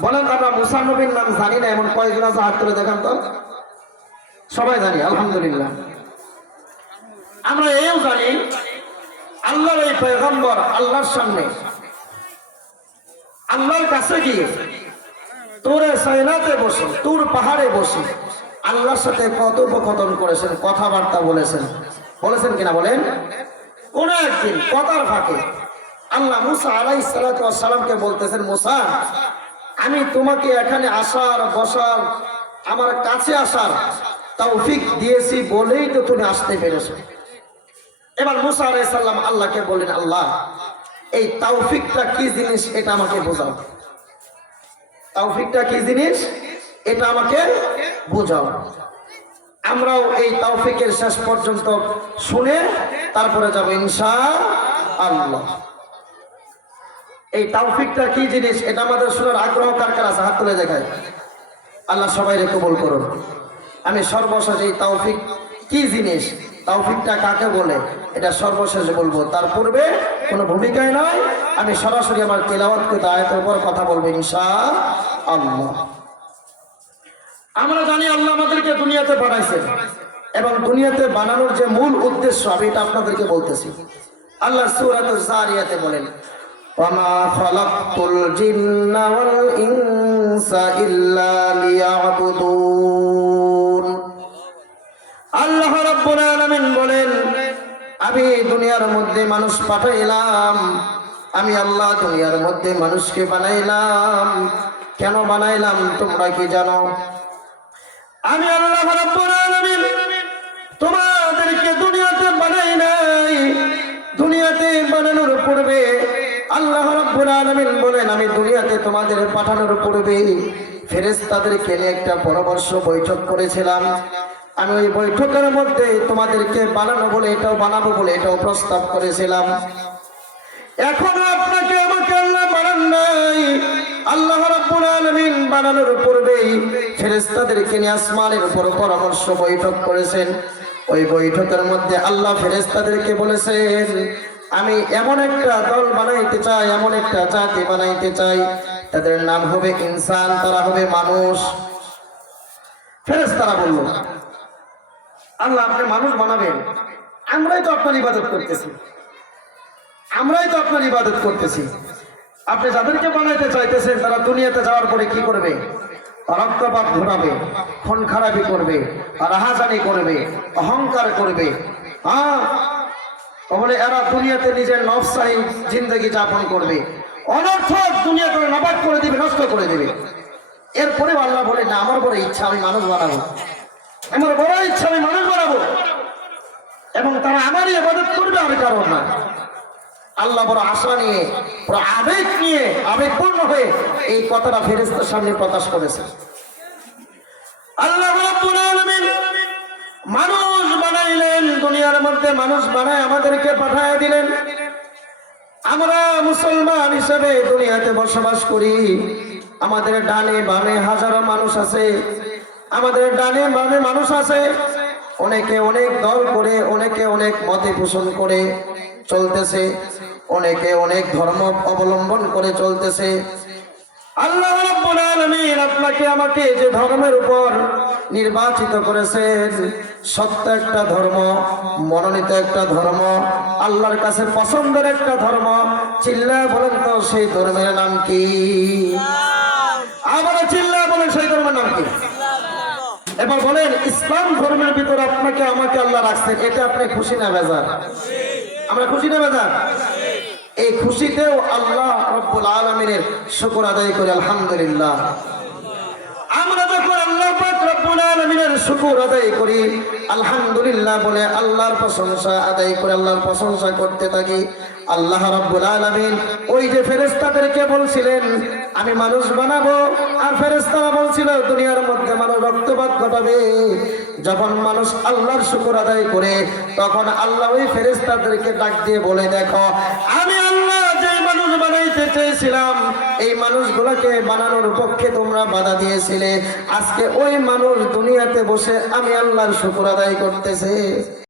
বলেন আমরা মুসা নবীর নাম জানি না এমন কয়জন আছে? হাত তুলে দেখান তো। সবাই জানি, আলহামদুলিল্লাহ। আমরা এও জানি আল্লাহর এই পয়গম্বর আল্লাহর সামনে আল্লাহর কাছে গিয়ে তোরে সাইনাতে বসে, তুর পাহাড়ে বসে আল্লাহর সাথে কথোপকথন করেছেন, কথাবার্তা বলেছেন। বলেছেন কিনা বলেন? কোন একদিন কথার ফাঁকে আল্লাহ মুসা আলাইহিস সালাতু ওয়াস সালামকে বলতেছেন, মুসা আমি তোমাকে এখানে আসার বসার আমার কাছে আসার তৌফিক দিয়েছি বলেই তো তুমি আসতে পেরেছো। এবার মুসা আলাইহিস সালাম আল্লাহকে বললেন, আল্লাহ এই তৌফিকটা কি জিনিস এটা আমাকে বোঝাও। তৌফিকটা কি জিনিস এটা আমাকে বোঝাও। আমরাও এই তৌফিকের শেষ পর্যন্ত শুনে তারপরে যাব ইনশাআল্লাহ। এই তৌফিকটা কি জিনিস এটা আমাদের শোনার আগ্রহ কার কার আছে? হাত তুলে দেখায়। আল্লাহ সবাইকে কবুল করুন। আমি সর্বশেষ এই তৌফিক কি জিনিস, তৌফিকটা কাকে বলে এটা সর্বশেষ বলবো। তার পূর্বে কোনো ভূমিকায় নয়, আমি সরাসরি আমার তিলাওয়াতকৃত আয়াতের উপর কথা বলবো ইনশাআল্লাহ। আমরা জানি আল্লাহ আমাদেরকে দুনিয়াতে বানাইছেন এবং দুনিয়াতে বানানোর যে মূল উদ্দেশ্য আমি এটা আপনাদেরকে বলতেছি। আল্লাহ সূরাতুজ জারিয়াতে বলেন, ওয়ামা খালাকতুল জিন্না ওয়াল ইনসা ইল্লা লিয়াবুদুন। আল্লাহ রাব্বুল আলামিন বলেন, আমি দুনিয়ার মধ্যে মানুষ পাঠাইলাম, আমি আল্লাহ দুনিয়ার মধ্যে মানুষকে বানাইলাম। কেন বানাইলাম তোমরা কি জানো? আমি আল্লাহ রাব্বুল আলামিন তোমাদেরকে দুনিয়াতে বানাই নাই। দুনিয়াতে বানানোর পূর্বে আল্লাহ রাব্বুল আলামিন বলেন, আমি দুনিয়াতে তোমাদের পাঠানোর পূর্বে ফেরেশতাদেরকে নিয়ে একটা পরামর্শ বৈঠক করেছিলাম। আমি ওই বৈঠকের মধ্যে তোমাদেরকে বানানো বলে এটাও বানাবো বলে এটাও প্রস্তাব করেছিলাম। এখনো আপনাকে আমাকে আল্লাহ বানান নাই। আল্লাহ রাব্বুল আলামিন বানানোর পূর্বেই ফেরেশতাদেরকে নিয়ে আসমানের উপর পরামর্শ বৈঠক করেছেন। ওই বৈঠকের মধ্যে আল্লাহ ফেরেশতাদেরকে বলেছেন, আমি এমন একটা দল বানাইতে চাই, এমন একটা জাতি বানাইতে চাই, তাদের নাম হবে ইনসান, তারা হবে মানুষ। ফেরেশতারা বলল, আল্লাহ আপনি মানুষ বানাবেন? আমরাই তো আপনার ইবাদত করতেছি, আমরাই তো আপনার ইবাদত করতেছি। আপনি যাদেরকে বানাইতে চাইতেছেন তারা দুনিয়াতে যাওয়ার পরে কি করবে? রক্তপাত ঘটাবে, খুন খারাপি করবে, রাহাজানি করবে, অহংকার করবে। তাহলে এরা দুনিয়াতে নিজের নফসানি জিন্দগি যাপন করবে, অনর্থক দুনিয়াকে নাপাক করে দিবে, নষ্ট করে দিবে। এরপরে আল্লাহ বলে, না আমার বড় ইচ্ছা আমি মানুষ বানাবো, আমার বড় ইচ্ছা আমি মানুষ বানাবো এবং তারা আমারই ইবাদত করবে, আমি কারণ না। আল্লাহ বড় আশা নিয়ে, বড় আবেগ নিয়ে, আবেগপূর্ণ হয়ে এই কথাটা ফেরেশতার সামনে প্রকাশ করেছে। আল্লাহ রাব্বুল আলামিন মানুষ বানাইলেন, দুনিয়ার মধ্যে মানুষ বানায় আমাদেরকে পাঠায় দিলেন। আমরা মুসলমান হিসেবে দুনিয়াতে বসবাস করি। আমাদের ডানে বামে হাজারো মানুষ আছে, আমাদের ডানে বামে মানুষ আছে। অনেকে অনেক দল করে, অনেকে অনেক মতে পোষণ করে চলতেছে, অনেকে অনেক ধর্ম অবলম্বন করে চলতেছে। আল্লাহ রাব্বুল আলামিন আপনাকে আমাকে যে ধর্মের উপর নির্বাচিত করেছেন, সত্য একটা ধর্ম, মনোনীত একটা ধর্ম, আল্লাহর কাছে পছন্দের একটা ধর্ম, চিল্লায় বলেন তো সেই ধর্মের নাম কি? আবার চিল্লায় বলেন সেই ধর্মের নাম কি? এবার বলেন, ইসলাম ধর্মের ভিতর আপনাকে আমাকে আল্লাহ রাখছেন, এটা আপনি খুশি না বেজার? আমরা খুশি না বেজার? এই খুশিতেও আল্লাহ রাব্বুল আলামিনের শুকর আদায় করি আলহামদুলিল্লাহ। আমরা যখন আল্লাহ পাক রব্বুল আলামিনের শুকর আদায় করি আলহামদুলিল্লাহ বলে আল্লাহর প্রশংসা আদায় করে আল্লাহর প্রশংসা করতে থাকি, আল্লাহ রাব্বুল আলামিন ওই যে ফেরেশতাদেরকে বলছিলেন আমি মানুষ বানাবো, আর ফেরেশতারা বলছিল দুনিয়ার মধ্যে মানুষ রক্তপাত ঘটাবে, যখন মানুষ আল্লাহর শুকর আদায় করে তখন আল্লাহ ওই ফেরেশতাদেরকে ডাক দিয়ে বলে, দেখো আমি আল্লাহ যে মানুষ বানাইতে চেয়েছিলাম এই মানুষগুলোকে বানানোর পক্ষে তোমরা বাধা দিয়েছিলে, আজকে ওই মানুষ দুনিয়াতে বসে আমি আল্লাহর শুকর আদায় করতেছে।